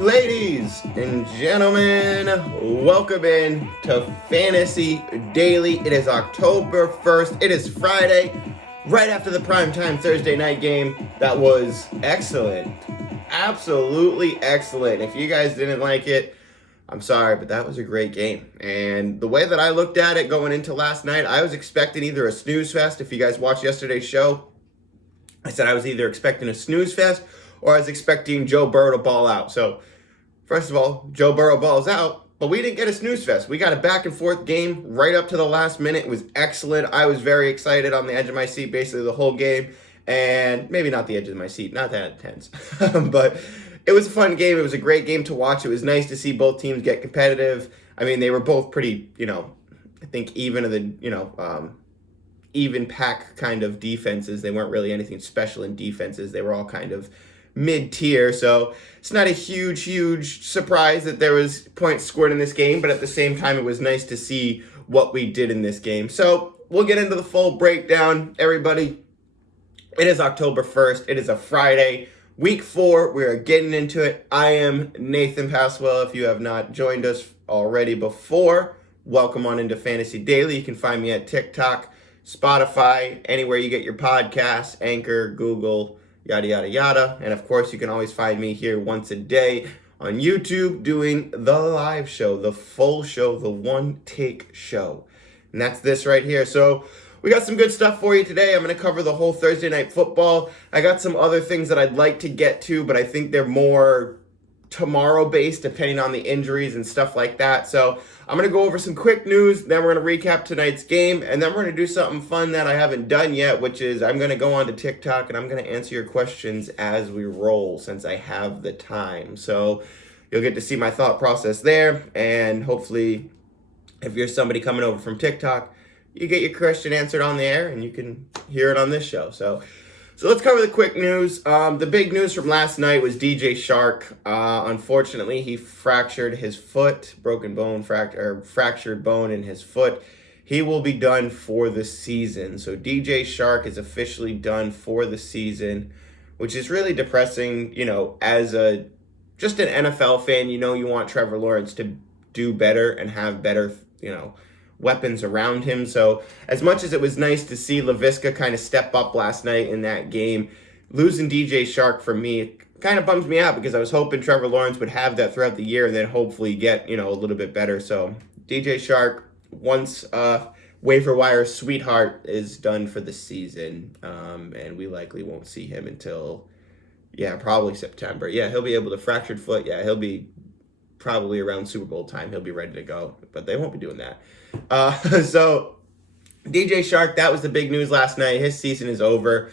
Ladies and gentlemen, welcome in to Fantasy Daily. It is October 1st. It is Friday, right after the primetime Thursday night game. That was excellent. Absolutely excellent. If you guys didn't like it, I'm sorry, but that was a great game. And the way that I looked at it going into last night, I was expecting either a snooze fest. If you guys watched yesterday's show, I said I was either expecting a snooze fest or I was expecting Joe Burrow to ball out. So, first of all, Joe Burrow balls out, but we didn't get a snooze fest. We got a back and forth game right up to the last minute. It was excellent. I was very excited, on the edge of my seat basically the whole game. And maybe not the edge of my seat, not that intense. But it was a fun game. It was a great game to watch. It was nice to see both teams get competitive. I mean, they were both pretty, I think even pack kind of defenses. They weren't really anything special in defenses. They were all kind of mid-tier, so it's not a huge surprise that there was points scored in this game, but at the same time, it was nice to see what we did in this game. So we'll get into the full breakdown. Everybody, it is October 1st. It is a Friday. Week 4, we are getting into it. I am Nathan Passwell. If you have not joined us already before, welcome on into Fantasy Daily. You can find me at TikTok, Spotify, anywhere you get your podcasts, Anchor, Google, yada, yada, yada. And of course, you can always find me here once a day on YouTube doing the live show, the full show, the one-take show. And that's this right here. So we got some good stuff for you today. I'm going to cover the whole Thursday night football. I got some other things that I'd like to get to, but I think they're more tomorrow-based, depending on the injuries and stuff like that. So I'm going to go over some quick news, then we're going to recap tonight's game, and then we're going to do something fun that I haven't done yet, which is I'm going to go on to TikTok, and I'm going to answer your questions as we roll, since I have the time. So you'll get to see my thought process there, and hopefully, if you're somebody coming over from TikTok, you get your question answered on the air, and you can hear it on this show. So let's cover the quick news. The big news from last night was DJ Shark. Unfortunately, he fractured his foot, fractured bone in his foot. He will be done for the season. So DJ Shark is officially done for the season, which is really depressing. As just an NFL fan, you want Trevor Lawrence to do better and have better, weapons around him. So as much as it was nice to see Laviska kind of step up last night in that game, losing DJ Shark for me kind of bums me out, because I was hoping Trevor Lawrence would have that throughout the year and then hopefully get, a little bit better. So DJ Shark, once waiver wire sweetheart, is done for the season. And we likely won't see him until, probably September. Yeah, he'll be able to fractured foot. Yeah, he'll be probably around Super Bowl time. He'll be ready to go, but they won't be doing that. So DJ Shark, that was the big news last night. His season is over.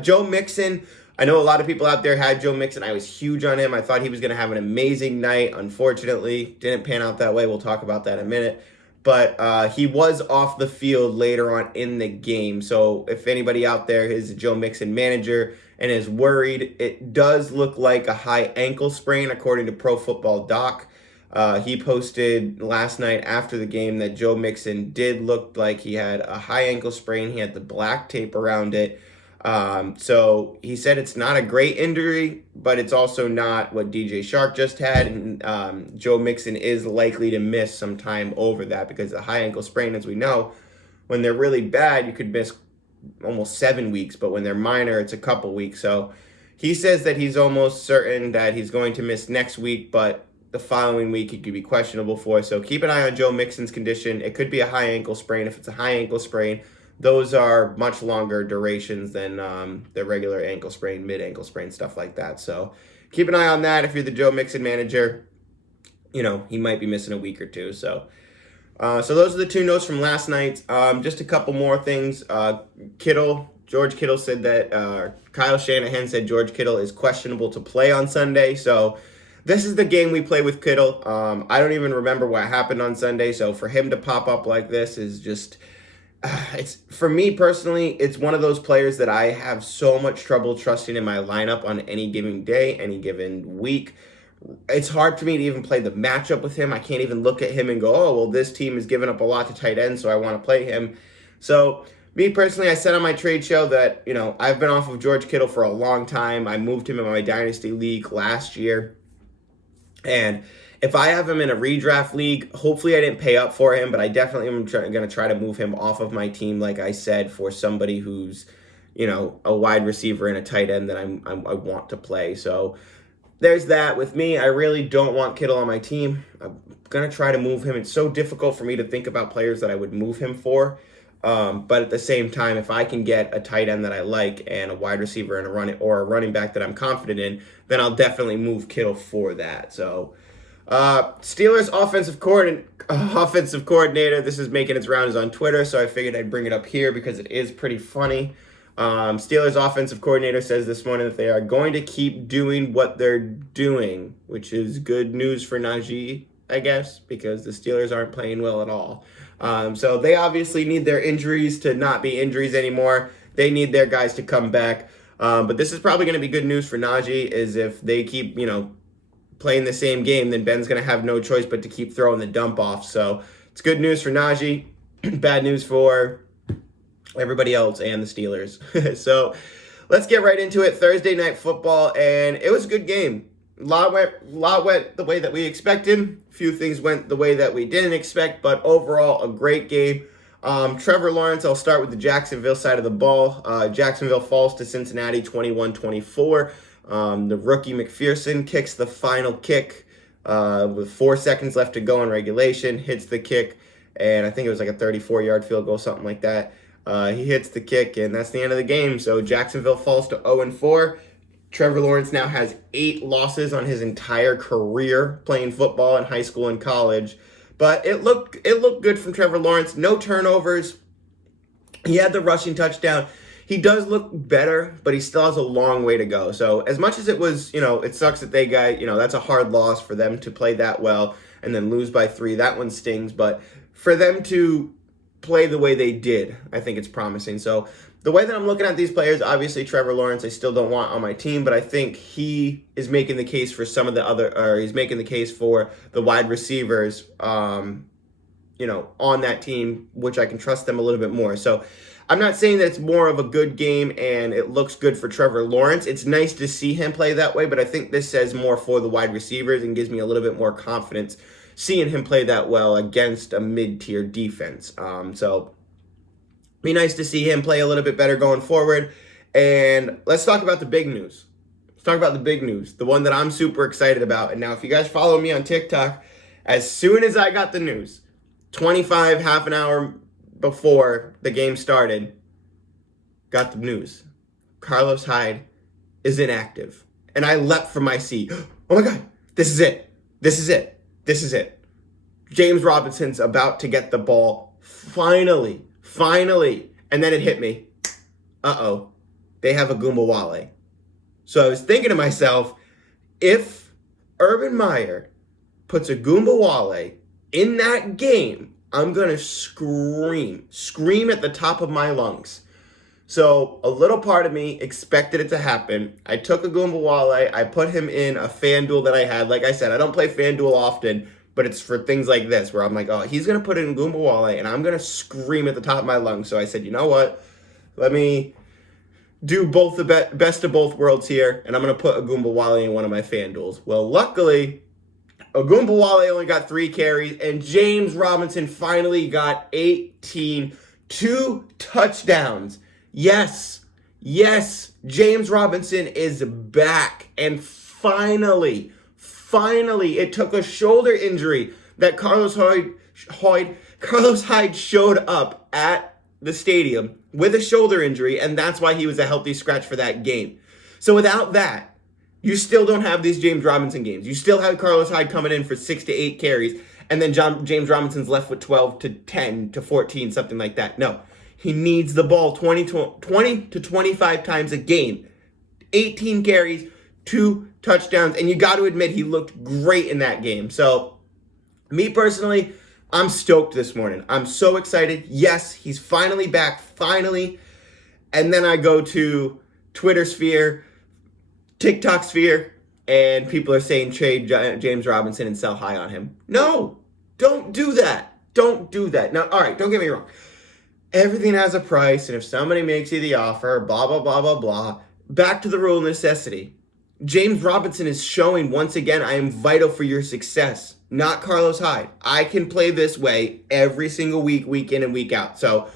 Joe Mixon, I know a lot of people out there had Joe Mixon. I was huge on him. I thought he was going to have an amazing night. Unfortunately, didn't pan out that way. We'll talk about that in a minute. But he was off the field later on in the game. So if anybody out there is a Joe Mixon manager and is worried, it does look like a high ankle sprain, according to Pro Football Doc. He posted last night after the game that Joe Mixon did look like he had a high ankle sprain. He had the black tape around it. So he said it's not a great injury, but it's also not what DJ Shark just had. And Joe Mixon is likely to miss some time over that, because a high ankle sprain, as we know, when they're really bad, you could miss almost 7 weeks. But when they're minor, it's a couple weeks. So he says that he's almost certain that he's going to miss next week, but the following week he could be questionable for. So keep an eye on Joe Mixon's condition. It could be a high ankle sprain. If it's a high ankle sprain, those are much longer durations than the regular ankle sprain, mid-ankle sprain, stuff like that. So keep an eye on that. If you're the Joe Mixon manager, he might be missing a week or two. So those are the two notes from last night. Just a couple more things. George Kittle said that Kyle Shanahan said George Kittle is questionable to play on Sunday. So this is the game we play with Kittle. I don't even remember what happened on Sunday. So for him to pop up like this is just, it's, for me personally, it's one of those players that I have so much trouble trusting in my lineup on any given day, any given week. It's hard for me to even play the matchup with him. I can't even look at him and go, oh, well, this team is giving up a lot to tight ends, so I want to play him. So me personally, I said on my trade show that, I've been off of George Kittle for a long time. I moved him in my Dynasty League last year. And if I have him in a redraft league, hopefully I didn't pay up for him, but I definitely am going to try to move him off of my team, like I said, for somebody who's, a wide receiver and a tight end that I want to play. So there's that. With me, I really don't want Kittle on my team. I'm going to try to move him. It's so difficult for me to think about players that I would move him for. But at the same time, if I can get a tight end that I like and a wide receiver and a running back that I'm confident in, then I'll definitely move Kittle for that. So Steelers offensive coordinator. This is making its rounds on Twitter, so I figured I'd bring it up here because it is pretty funny. Steelers offensive coordinator says this morning that they are going to keep doing what they're doing, which is good news for Najee, I guess, because the Steelers aren't playing well at all. So they obviously need their injuries to not be injuries anymore. They need their guys to come back. But this is probably going to be good news for Najee, is if they keep, playing the same game, then Ben's going to have no choice but to keep throwing the dump off. So it's good news for Najee, bad news for everybody else and the Steelers. So let's get right into it. Thursday night football, and it was a good game. A lot went the way that we expected. A few things went the way that we didn't expect, but overall, a great game. Trevor Lawrence, I'll start with the Jacksonville side of the ball. Jacksonville falls to Cincinnati 21-24. The rookie McPherson kicks the final kick with 4 seconds left to go in regulation, hits the kick, and I think it was like a 34-yard field goal, something like that. He hits the kick, and that's the end of the game. So Jacksonville falls to 0-4. Trevor Lawrence now has 8 losses on his entire career playing football in high school and college. But it looked good from Trevor Lawrence. No turnovers. He had the rushing touchdown. He does look better, but he still has a long way to go. So as much as it was, it sucks that they got, that's a hard loss for them to play that well and then lose by 3. That one stings. But for them to play the way they did, I think it's promising. So the way that I'm looking at these players, obviously Trevor Lawrence, I still don't want on my team, but I think he is making the case for he's making the case for the wide receivers, on that team, which I can trust them a little bit more. So I'm not saying that it's more of a good game and it looks good for Trevor Lawrence. It's nice to see him play that way, but I think this says more for the wide receivers and gives me a little bit more confidence seeing him play that well against a mid-tier defense. So be nice to see him play a little bit better going forward. And let's talk about the big news. The one that I'm super excited about. And now if you guys follow me on TikTok, as soon as I got the news, half an hour before the game started, got the news. Carlos Hyde is inactive. And I leapt from my seat. Oh my God, this is it. James Robinson's about to get the ball. Finally. And then it hit me. Uh-oh. They have Agumbawale. So I was thinking to myself, if Urban Meyer puts Agumbawale in that game, I'm going to scream at the top of my lungs. So a little part of me expected it to happen. I took Agumbawale. I put him in a FanDuel that I had. Like I said, I don't play FanDuel often, but it's for things like this where I'm like, oh, he's going to put in Agumbawale, and I'm going to scream at the top of my lungs. So I said, you know what? Let me do both the best of both worlds here, and I'm going to put Agumbawale in one of my FanDuels. Well, luckily, Agumbawale only got 3 carries, and James Robinson finally got 18, 2 touchdowns. Yes, James Robinson is back, and finally, it took a shoulder injury that Carlos Hyde showed up at the stadium with a shoulder injury, and that's why he was a healthy scratch for that game. So without that, you still don't have these James Robinson games. You still have Carlos Hyde coming in for 6 to 8 carries, and then James Robinson's left with 12 to 10 to 14, something like that. No, he needs the ball 20 to 25 times a game. 18 carries, 2 touchdowns, and you got to admit he looked great in that game. So, me personally, I'm stoked this morning. I'm so excited. Yes, he's finally back, finally. And then I go to Twitter sphere, TikTok sphere, and people are saying trade James Robinson and sell high on him. No, don't do that. Now, all right, don't get me wrong. Everything has a price, and if somebody makes you the offer, blah, blah, blah, blah, blah, back to the rule of necessity. James Robinson is showing once again, I am vital for your success, not Carlos Hyde. I can play this way every single week, week in and week out. So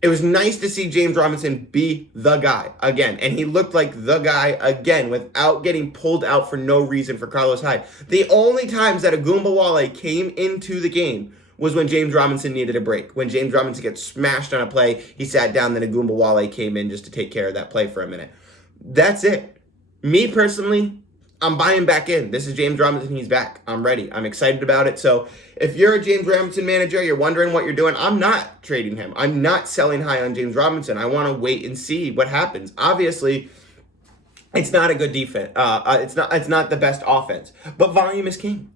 it was nice to see James Robinson be the guy again. And he looked like the guy again without getting pulled out for no reason for Carlos Hyde. The only times that Agumbawale came into the game was when James Robinson needed a break. When James Robinson gets smashed on a play, he sat down, then Agumbawale came in just to take care of that play for a minute. That's it. Me personally, I'm buying back in. This is James Robinson. He's back. I'm ready. I'm excited about it. So if you're a James Robinson manager, you're wondering what you're doing, I'm not trading him. I'm not selling high on James Robinson. I want to wait and see what happens. Obviously, it's not a good defense. It's not the best offense, but volume is king.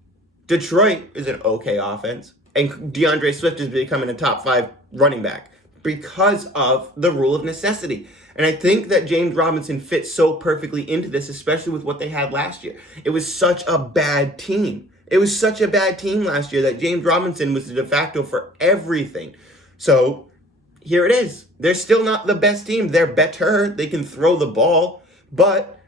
Detroit is an okay offense, and DeAndre Swift is becoming a top 5 running back because of the rule of necessity. And I think that James Robinson fits so perfectly into this, especially with what they had last year. It was such a bad team. It was such a bad team last year that James Robinson was the de facto for everything. So here it is. They're still not the best team. They're better. They can throw the ball, but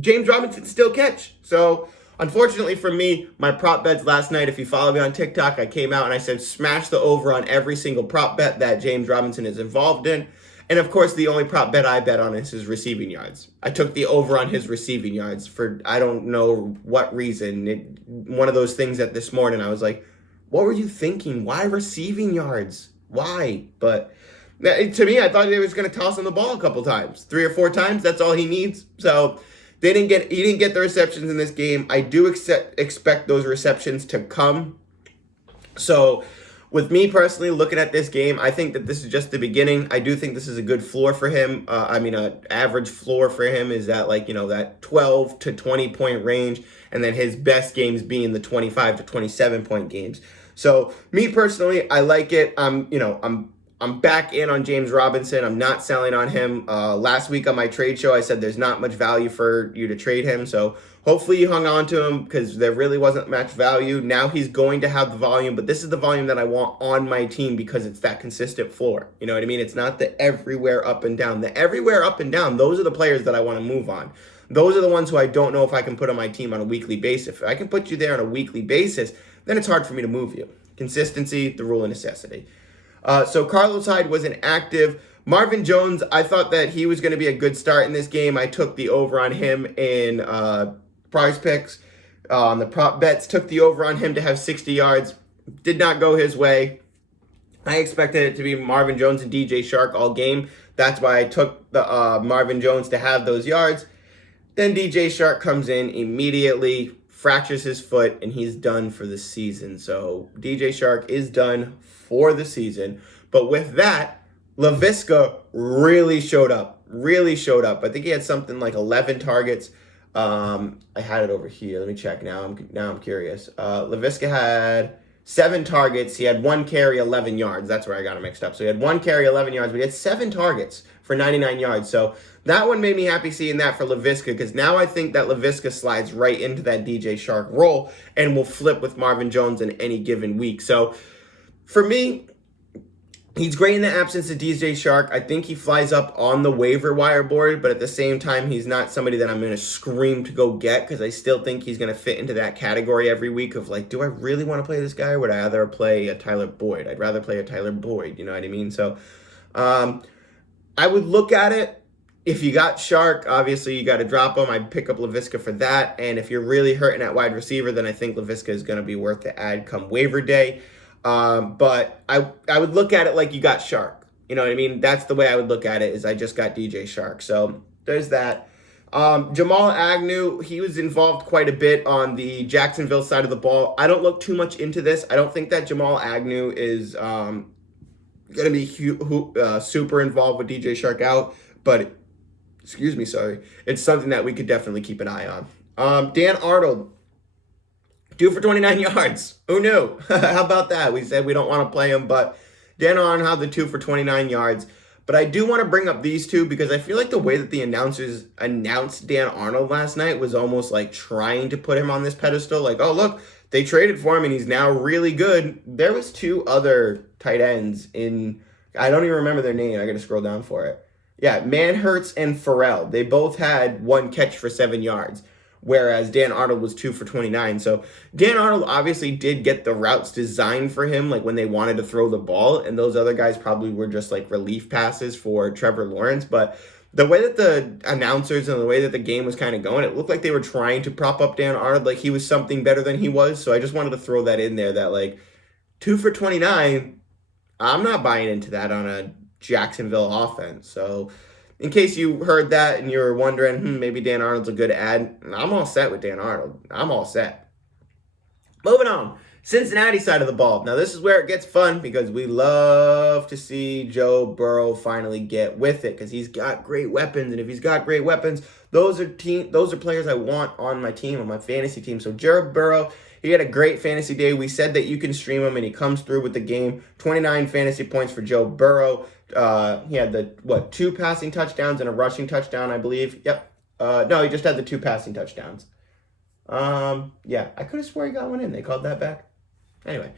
James Robinson still catch. So unfortunately for me, my prop bets last night, if you follow me on TikTok, I came out and I said smash the over on every single prop bet that James Robinson is involved in. And of course, the only prop bet I bet on is his receiving yards. I took the over on his receiving yards for I don't know what reason. One of those things that this morning I was like, what were you thinking? Why receiving yards? Why? But to me, I thought he was going to toss him the ball a couple times. 3 or 4 times, that's all he needs. So he didn't get the receptions in this game. I do expect those receptions to come. So with me personally looking at this game, I think that this is just the beginning. I do think this is a good floor for him. An average floor for him is that that 12 to 20 point range, and then his best games being the 25 to 27 point games. So me personally, I like it. I'm back in on James Robinson. I'm not selling on him. Last week on my trade show, I said there's not much value for you to trade him. So hopefully you hung on to him because there really wasn't much value. Now he's going to have the volume, but this is the volume that I want on my team because it's that consistent floor. You know what I mean? It's not the everywhere up and down. The everywhere up and down, those are the players that I want to move on. Those are the ones who I don't know if I can put on my team on a weekly basis. If I can put you there on a weekly basis, then it's hard for me to move you. Consistency, the rule of necessity. So Carlos Hyde was inactive. Marvin Jones, I thought that he was going to be a good start in this game. I took the over on him in prize picks. On the prop bets, took the over on him to have 60 yards. Did not go his way. I expected it to be Marvin Jones and DJ Shark all game. That's why I took the Marvin Jones to have those yards. Then DJ Shark comes in immediately, fractures his foot, and he's done for the season. So DJ Shark is done for the season. But with that, Laviska really showed up. I think he had something like 11 targets. I had it over here. Let me check now. I'm curious. Laviska had 7 targets. He had 1 carry, 11 yards. That's where I got him mixed up. So he had 1 carry, 11 yards, but he had 7 targets for 99 yards. So that one made me happy seeing that for Laviska, because now I think that Laviska slides right into that DJ Shark role and will flip with Marvin Jones in any given week. So for me, he's great in the absence of DJ Shark. I think he flies up on the waiver wire board, but at the same time, he's not somebody that I'm going to scream to go get, because I still think he's going to fit into that category every week of like, do I really want to play this guy, or would I rather play a Tyler Boyd? I'd rather play a Tyler Boyd, you know what I mean? So I would look at it. If you got Shark, obviously you got to drop him. I'd pick up Laviska for that. And if you're really hurting at wide receiver, then I think Laviska is going to be worth the add come waiver day. But I would look at it like you got Shark. You know what I mean? That's the way I would look at it, is I just got DJ Shark. So there's that. Jamal Agnew, he was involved quite a bit on the Jacksonville side of the ball. I don't look too much into this. I don't think that Jamal Agnew is going to be super involved with DJ Shark out. But, it's something that we could definitely keep an eye on. Dan Arnold, 2 for 29 yards. Who knew? How about that? We said we don't want to play him, but Dan Arnold had the 2 for 29 yards. But I do want to bring up these two because I feel like the way that the announcers announced Dan Arnold last night was almost like trying to put him on this pedestal. Like, oh, look, they traded for him and he's now really good. There was 2 other tight ends in, I don't even remember their name. I got to scroll down for it. Yeah, Manhurts and Farrell. They both had one catch for 7 yards, whereas Dan Arnold was 2 for 29. So Dan Arnold obviously did get the routes designed for him, like when they wanted to throw the ball, and those other guys probably were just like relief passes for Trevor Lawrence. But the way that the announcers and the way that the game was kind of going, it looked like they were trying to prop up Dan Arnold like he was something better than he was. So I just wanted to throw that in there that like 2 for 29, I'm not buying into that on a Jacksonville offense. So in case you heard that and you're wondering, maybe Dan Arnold's a good ad, I'm all set with Dan Arnold. I'm all set. Moving on. Cincinnati side of the ball. Now, this is where it gets fun because we love to see Joe Burrow finally get with it because he's got great weapons. And if he's got great weapons, those are players I want on my team, on my fantasy team. So Joe Burrow, he had a great fantasy day. We said that you can stream him, and he comes through with the game. 29 fantasy points for Joe Burrow. He had the, 2 passing touchdowns and a rushing touchdown, I believe. Yep. No, he just had the 2 passing touchdowns. Yeah, I could have swore he got one in. They called that back. Anyway,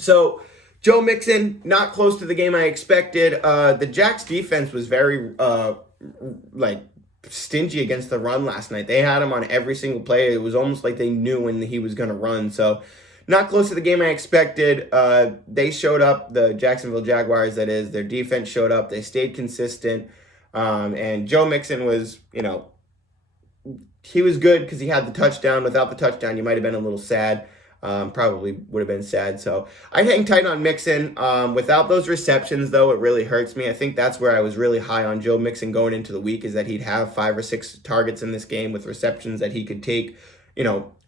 so Joe Mixon, not close to the game I expected. The Jacks defense was very, stingy against the run last night. They had him on every single play. It was almost like they knew when he was going to run. So not close to the game I expected. They showed up, the Jacksonville Jaguars, that is. Their defense showed up. They stayed consistent. And Joe Mixon was, he was good because he had the touchdown. Without the touchdown, you might have been a little sad. Probably would have been sad. So I hang tight on Mixon. Without those receptions, though, it really hurts me. I think that's where I was really high on Joe Mixon going into the week, is that he'd have 5 or 6 targets in this game with receptions that he could take,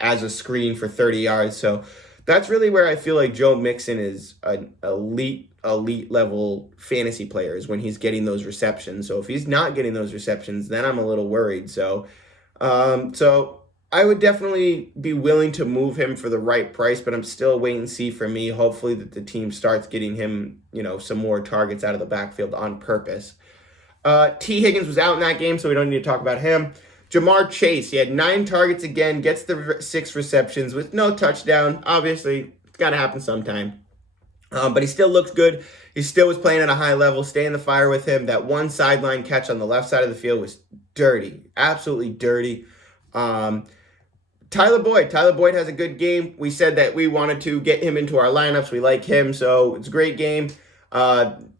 as a screen for 30 yards. So that's really where I feel like Joe Mixon is an elite level fantasy player, is when he's getting those receptions. So if he's not getting those receptions, then I'm a little worried. So I would definitely be willing to move him for the right price, but I'm still wait and see for me. Hopefully that the team starts getting him, some more targets out of the backfield on purpose. T. Higgins was out in that game, so we don't need to talk about him. Jamar Chase, he had 9 targets again, gets the 6 receptions with no touchdown. Obviously, it's got to happen sometime. But he still looks good. He still was playing at a high level. Stay in the fire with him. That one sideline catch on the left side of the field was dirty. Absolutely dirty. Tyler Boyd has a good game. We said that we wanted to get him into our lineups. We like him, so it's a great game.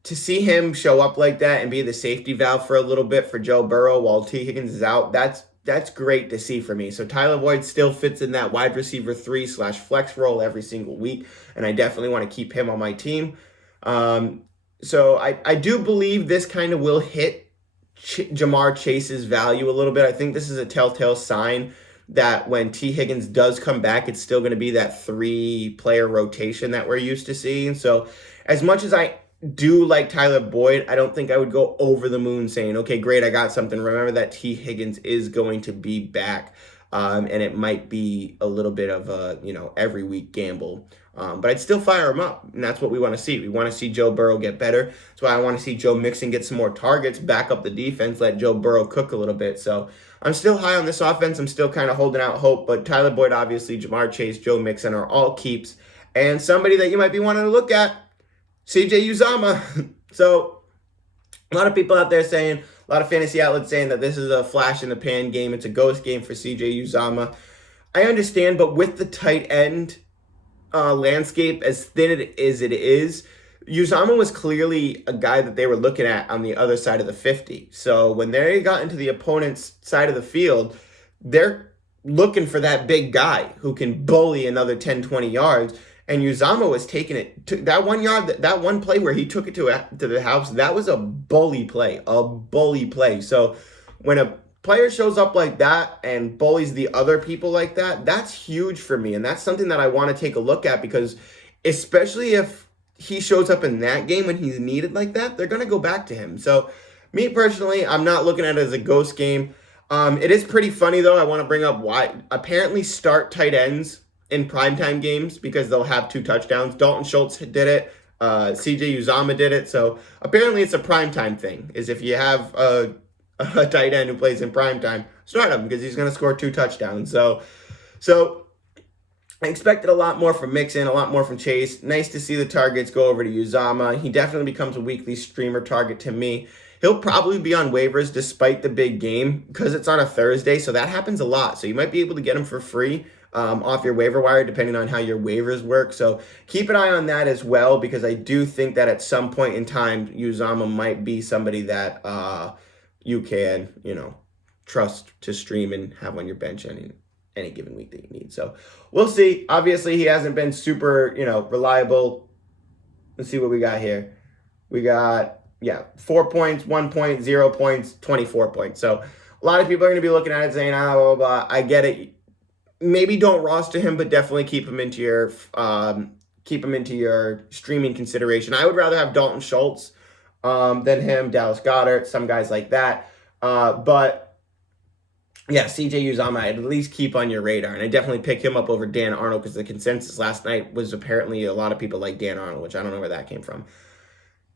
To see him show up like that and be the safety valve for a little bit for Joe Burrow while T. Higgins is out, that's great to see for me. So Tyler Boyd still fits in that wide receiver 3/flex role every single week, and I definitely want to keep him on my team. So I do believe this kind of will hit Jamar Chase's value a little bit. I think this is a telltale sign that when T. Higgins does come back, it's still going to be that 3-player rotation that we're used to seeing. So as much as I do like Tyler Boyd, I don't think I would go over the moon saying, okay, great, I got something. Remember that T. Higgins is going to be back, and it might be a little bit of a, every week gamble. But I'd still fire him up, and that's what we want to see. We want to see Joe Burrow get better. That's why I want to see Joe Mixon get some more targets, back up the defense, let Joe Burrow cook a little bit. So I'm still high on this offense. I'm still kind of holding out hope. But Tyler Boyd, obviously, Jamar Chase, Joe Mixon are all keeps. And somebody that you might be wanting to look at, CJ Uzomah. So a lot of people out there saying, a lot of fantasy outlets saying that this is a flash in the pan game. It's a ghost game for CJ Uzomah. I understand, but with the tight end landscape as thin as it is, Uzomah was clearly a guy that they were looking at on the other side of the 50. So when they got into the opponent's side of the field, they're looking for that big guy who can bully another 10, 20 yards. And Uzomah was taking it to that 1 yard, that one play where he took it to the house. That was a bully play. So when a player shows up like that and bullies the other people like that, that's huge for me. And that's something that I want to take a look at, because especially if he shows up in that game when he's needed like that, they're going to go back to him. So me personally, I'm not looking at it as a ghost game. It is pretty funny, though. I want to bring up why. Apparently start tight ends in primetime games because they'll have 2 touchdowns. Dalton Schultz did it. CJ Uzomah did it. So apparently it's a primetime thing, is if you have a tight end who plays in primetime, start him because he's going to score 2 touchdowns. So I expected a lot more from Mixon, a lot more from Chase. Nice to see the targets go over to Uzama. He definitely becomes a weekly streamer target to me. He'll probably be on waivers despite the big game because it's on a Thursday, so that happens a lot. So you might be able to get him for free off your waiver wire depending on how your waivers work. So keep an eye on that as well because I do think that at some point in time, Uzama might be somebody that you can, trust to stream and have on your bench any given week that you need. So we'll see. Obviously, he hasn't been super, reliable. Let's see what we got here. We got, 4 points, 1 point, 0 points, 24 points. So a lot of people are going to be looking at it saying, blah, blah, blah. I get it. Maybe don't roster him, but definitely keep him into your streaming consideration. I would rather have Dalton Schultz than him, Dallas Goedert, some guys like that. But yeah, CJ Uzama, I'd at least keep on your radar. And I definitely pick him up over Dan Arnold because the consensus last night was apparently a lot of people like Dan Arnold, which I don't know where that came from.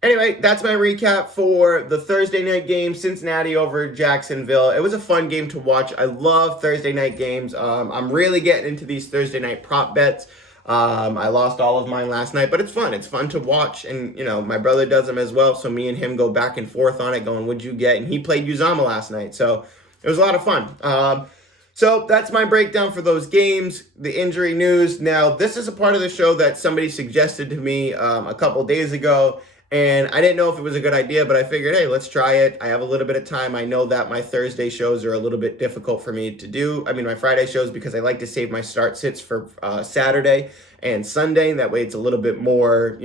Anyway, that's my recap for the Thursday night game, Cincinnati over Jacksonville. It was a fun game to watch. I love Thursday night games. I'm really getting into these Thursday night prop bets. I lost all of mine last night, but it's fun. It's fun to watch, and, my brother does them as well, so me and him go back and forth on it, going, what'd you get? And he played Uzama last night, so it was a lot of fun. So that's my breakdown for those games, the injury news. Now, this is a part of the show that somebody suggested to me a couple days ago, and I didn't know if it was a good idea, but I figured, hey, let's try it. I have a little bit of time. I know that my Thursday shows are a little bit difficult for me to do. My Friday shows, because I like to save my start sits for Saturday and Sunday. That way it's a little bit more,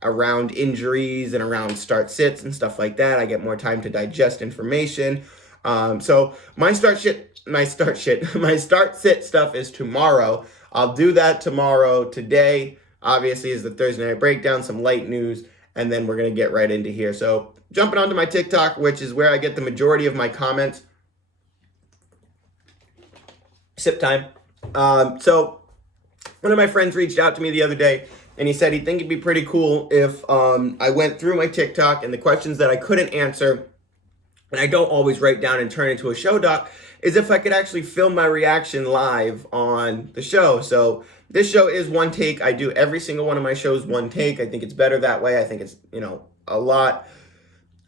around injuries and around start sits and stuff like that. I get more time to digest information. So my start sit stuff is tomorrow. I'll do that tomorrow. Today, obviously, is the Thursday night breakdown, some light news, and then we're going to get right into here. So jumping onto my TikTok, which is where I get the majority of my comments. Sip time. So one of my friends reached out to me the other day, and he said he'd think it'd be pretty cool if I went through my TikTok and the questions that I couldn't answer, and I don't always write down and turn into a show doc, is if I could actually film my reaction live on the show. So this show is one take. I do every single one of my shows one take. I think it's better that way. I think it's, a lot.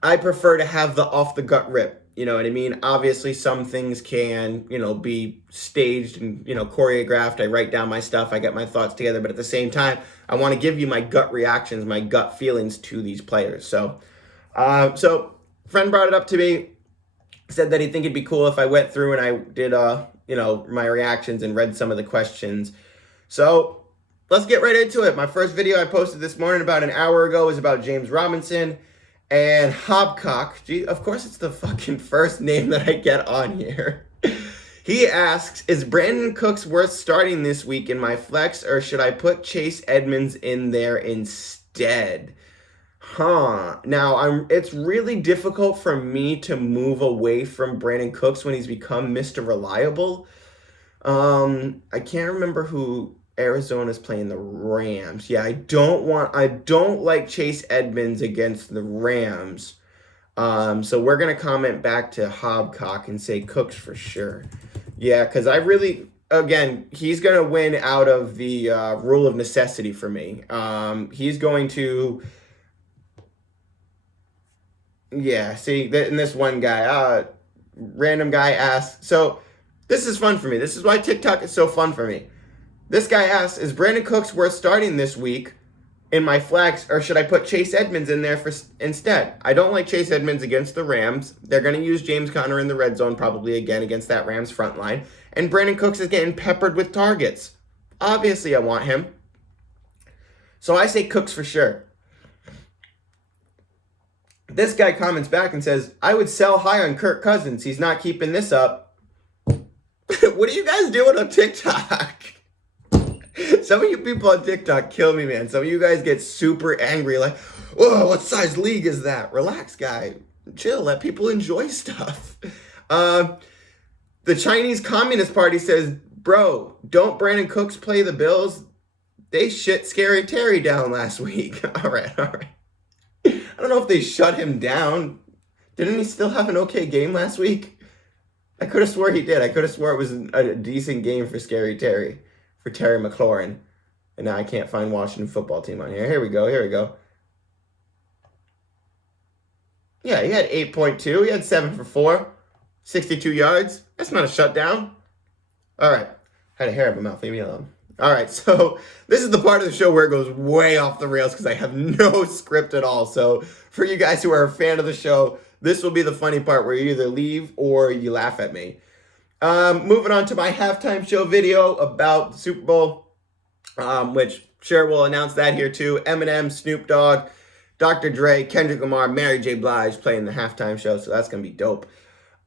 I prefer to have the off the gut rip. You know what I mean? Obviously, some things can, be staged and, choreographed. I write down my stuff. I get my thoughts together. But at the same time, I want to give you my gut reactions, my gut feelings to these players. So friend brought it up to me, said that he'd think it'd be cool if I went through and I did, my reactions and read some of the questions. So let's get right into it. My first video I posted this morning about an hour ago was about James Robinson and Hobcock. Gee, of course it's the fucking first name that I get on here. He asks, is Brandon Cooks worth starting this week in my flex, or should I put Chase Edmonds in there instead? Now, it's really difficult for me to move away from Brandon Cooks when he's become Mr. Reliable. I can't remember who Arizona's playing, the Rams. Yeah, I don't like Chase Edmonds against the Rams. So we're going to comment back to Hobcock and say Cooks for sure. Yeah, because he's going to win out of the rule of necessity for me. He's going to... Yeah, see, and this one guy, random guy asks, so this is fun for me. This is why TikTok is so fun for me. This guy asks, is Brandon Cooks worth starting this week in my flex, or should I put Chase Edmonds in there instead? I don't like Chase Edmonds against the Rams. They're going to use James Conner in the red zone probably again against that Rams front line. And Brandon Cooks is getting peppered with targets. Obviously, I want him. So I say Cooks for sure. This guy comments back and says, I would sell high on Kirk Cousins. He's not keeping this up. What are you guys doing on TikTok? Some of you people on TikTok kill me, man. Some of you guys get super angry, like, oh, what size league is that? Relax, guy. Chill. Let people enjoy stuff. The Chinese Communist Party says, bro, don't Brandon Cooks play the Bills? They shit Scary Terry down last week. All right. I don't know if they shut him down. Didn't he still have an okay game last week? I could have swore he did. I could have swore it was a decent game for Scary Terry. for Terry McLaurin. And now I can't find Washington football team on here. Here we go. Yeah, he had 8.2. He had 7 for 4. 62 yards. That's not a shutdown. All right. Had a hair up my mouth. Leave me alone. All right. So this is the part of the show where it goes way off the rails because I have no script at all. So for you guys who are a fan of the show, this will be the funny part where you either leave or you laugh at me. Moving on to my halftime show video about the Super Bowl, which sure we'll announce that here too. Eminem, Snoop Dogg, Dr. Dre, Kendrick Lamar, Mary J. Blige playing the halftime show, so that's going to be dope.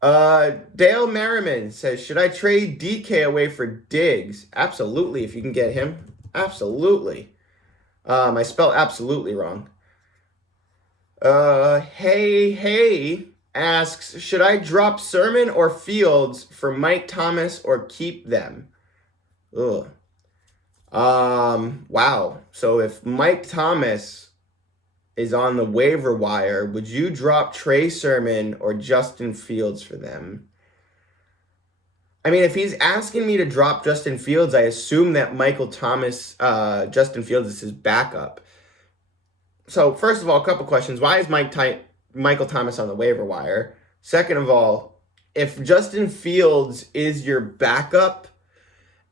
Dale Merriman says, should I trade DK away for Diggs? Absolutely, if you can get him. Absolutely. I spelled absolutely wrong. Hey asks, should I drop Sermon or Fields for Mike Thomas or keep them? Ugh. Wow. So if Mike Thomas is on the waiver wire, would you drop Trey Sermon or Justin Fields for them? I mean, if he's asking me to drop Justin Fields, I assume that Justin Fields is his backup. So first of all, a couple questions. Why is Michael Thomas on the waiver wire? Second of all, if Justin Fields is your backup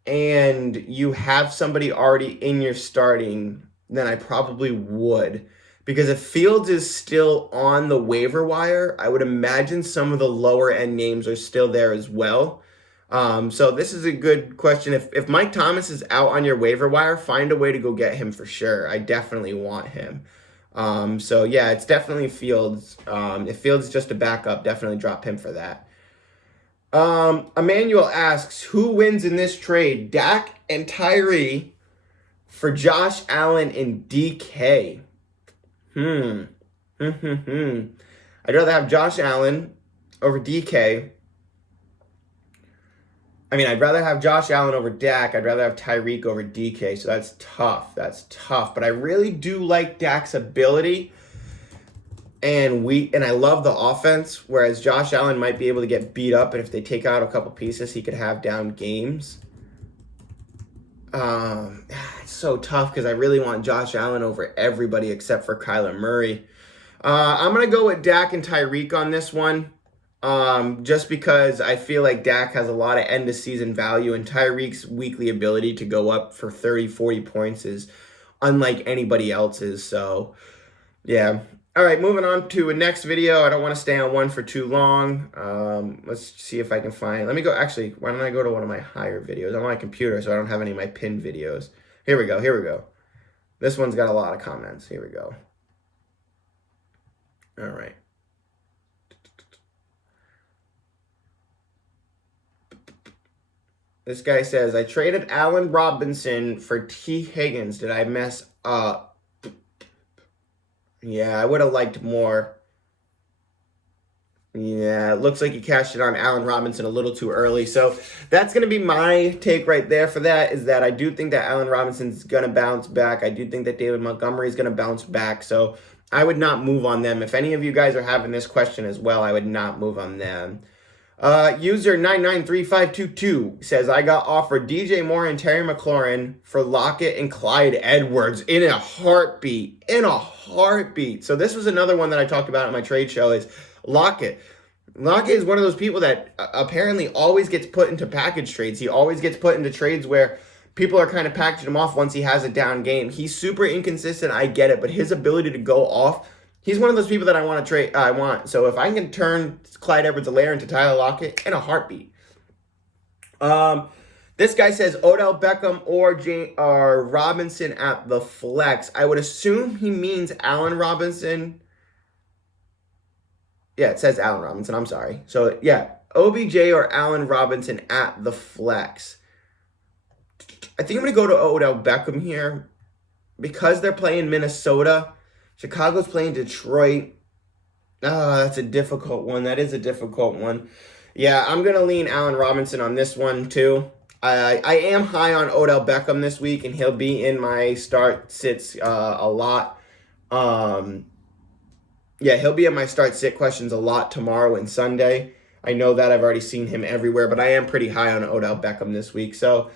and you have somebody already in your starting, then I probably would. Because if Fields is still on the waiver wire, I would imagine some of the lower end names are still there as well. So this is a good question. If Mike Thomas is out on your waiver wire, find a way to go get him for sure. I definitely want him. So yeah, it's definitely Fields. If Fields is just a backup, definitely drop him for that. Emmanuel asks, who wins in this trade? Dak and Tyree for Josh Allen and DK. I'd rather have Josh Allen over DK. I'd rather have Josh Allen over Dak. I'd rather have Tyreek over DK. So that's tough. But I really do like Dak's ability. And I love the offense. Whereas Josh Allen might be able to get beat up. And if they take out a couple pieces, he could have down games. It's so tough because I really want Josh Allen over everybody except for Kyler Murray. I'm going to go with Dak and Tyreek on this one. Just because I feel like Dak has a lot of end of season value and Tyreek's weekly ability to go up for 30, 40 points is unlike anybody else's. So yeah. All right, moving on to a next video. I don't want to stay on one for too long. Let's see if I can find, actually, why don't I go to one of my higher videos? I'm on my computer, so I don't have any of my pinned videos. Here we go. This one's got a lot of comments. Here we go. All right. This guy says, I traded Allen Robinson for T. Higgins. Did I mess up? Yeah, I would have liked more. Yeah, it looks like you cashed it on Allen Robinson a little too early. So that's going to be my take right there for that, is that I do think that Allen Robinson's going to bounce back. I do think that David Montgomery is going to bounce back. So I would not move on them. If any of you guys are having this question as well, I would not move on them. User 993522 says, I got offered DJ Moore and Terry McLaurin for Lockett and Clyde Edwards in a heartbeat. So this was another one that I talked about at my trade show is Lockett. Lockett is one of those people that apparently always gets put into package trades. He always gets put into trades where people are kind of packaging him off once he has a down game. He's super inconsistent. I get it, but his ability to go off, he's one of those people that I want to trade. So if I can turn Clyde Edwards-Helaire into Tyler Lockett in a heartbeat. This guy says Odell Beckham or Robinson at the flex. I would assume he means Allen Robinson. Yeah, it says Allen Robinson. I'm sorry. So yeah, OBJ or Allen Robinson at the flex. I think I'm going to go to Odell Beckham here because they're playing Minnesota. Chicago's playing Detroit. That's a difficult one. That is a difficult one. Yeah, I'm going to lean Allen Robinson on this one too. I am high on Odell Beckham this week, and he'll be in my start sits a lot. Yeah, he'll be in my start sit questions a lot tomorrow and Sunday. I know that I've already seen him everywhere, but I am pretty high on Odell Beckham this week. So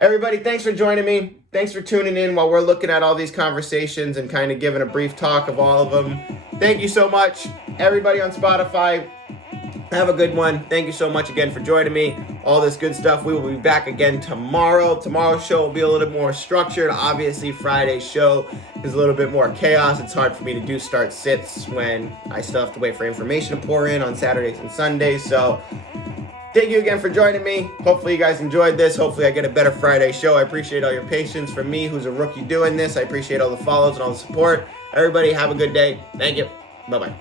Everybody, thanks for joining me. Thanks for tuning in while we're looking at all these conversations and kind of giving a brief talk of all of them. Thank you so much. Everybody on Spotify, have a good one. Thank you so much again for joining me. All this good stuff. We will be back again tomorrow. Tomorrow's show will be a little bit more structured. Obviously, Friday's show is a little bit more chaos. It's hard for me to do start sits when I still have to wait for information to pour in on Saturdays and Sundays. So thank you again for joining me. Hopefully you guys enjoyed this. Hopefully I get a better Friday show. I appreciate all your patience for me, who's a rookie doing this. I appreciate all the follows and all the support. Everybody have a good day. Thank you. Bye-bye.